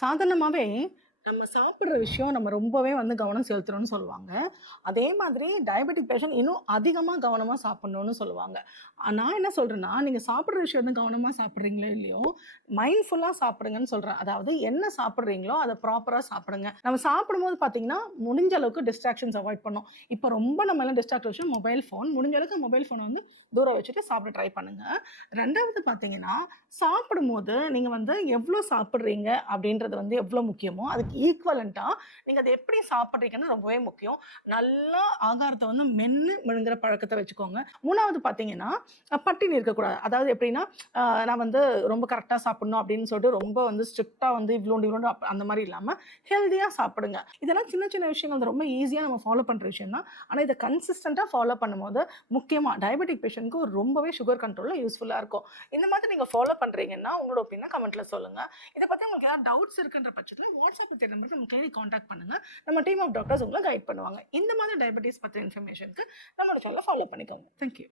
சாதாரணமாவே நம்ம சாப்பிடுற விஷயம் நம்ம ரொம்பவே வந்து கவனம் செலுத்தணும்னு சொல்லுவாங்க. அதே மாதிரி டயபெட்டிக் பேஷண்ட் இன்னும் அதிகமா கவனமா சாப்பிடணும்னு சொல்லுவாங்க. நான் என்ன சொல்றேன்னா, நீங்க சாப்பிடுற விஷயம் வந்து கவனமா சாப்பிடுறீங்களோ இல்லையோ, மைண்ட்ஃபுல்லா சாப்பிடுங்கன்னு சொல்றேன். அதாவது என்ன சாப்பிடுறீங்களோ அத ப்ராப்பரா சாப்பிடுங்க. நம்ம சாப்பிடும்போது பார்த்தீங்கன்னா, முடிஞ்ச அளவுக்கு டிஸ்ட்ராக்ஷன்ஸ் அவாய்ட் பண்ணணும். இப்ப ரொம்ப நம்ம எல்லாம் டிஸ்ட்ராக்ட் விஷயம் மொபைல் ஃபோன். முடிஞ்ச அளவுக்கு மொபைல் ஃபோன வந்து தூர வச்சுட்டு சாப்பிட ட்ரை பண்ணுங்க. 2வது பார்த்தீங்கன்னா, சாப்பிடும்போது நீங்க வந்து எவ்ளோ சாப்பிடுறீங்க அப்படின்றது வந்து எவ்ளோ முக்கியமோ, அதுக்கு ஈக்குவலன்ட்டா நீங்க அத எப்படி சாப்பிடுறீங்கன்னு ரொம்பவே முக்கியம். நல்லா ஆகாரத்த வந்து மென்னு விழுங்குற பழக்கத்த வச்சுக்கோங்க. 3வது பார்த்தீங்கன்னா, பட்டினி இருக்கக்கூடாது. அதாவது எப்படின்னா, அ நான் வந்து ரொம்ப கரெக்ட்டா சாப்பிடணும் அப்படின்னு சொல்லிட்டு ரொம்ப வந்து ஸ்ட்ரிக்ட்டா வந்து இவ்ளோண்டு இவ்ளோண்டு அந்த மாரி இல்லாம, ஹெல்தியா சாப்பிடுங்க. இதெல்லாம் சின்ன சின்ன விஷயங்கள் வந்து ரொம்ப ஈஸியா நம்ம ஃபாலோ பண்ற விஷயம் தான். ஆனா இத கன்சிஸ்டன்ட்டா ஃபாலோ பண்ணும்போது, முக்கியமா டயபெட்டிக் பேஷண்ட்க்கு ரொம்பவே சுகர் கண்ட்ரோல்ல யூஸ்ஃபுல்லா இருக்கும். இந்த மாதிரி நீங்க ஃபாலோ பண்றீங்கன்னா, உங்களோட ஒப்பீனியன கமெண்ட்ல சொல்லுங்க. இத பத்தி உங்களுக்கு ஏதாவது டவுட்ஸ் இருக்குன்ற பட்சத்தில வாட்ஸ்அப் தெரிய நம்பருக்கு நம்ம கிளினிக் கான்டாக்ட் பண்ணுங்க. நம்ம டீம் ஆஃப் டாக்டர்ஸ் உங்கள கைட் பண்ணுவாங்க. இந்த மாதிரி டயபெட்டிஸ் பத்தின இன்ஃபர்மேஷன்க்கு நம்மளோட சேனல ஃபாலோ பண்ணிக்கோங்க. Thank you.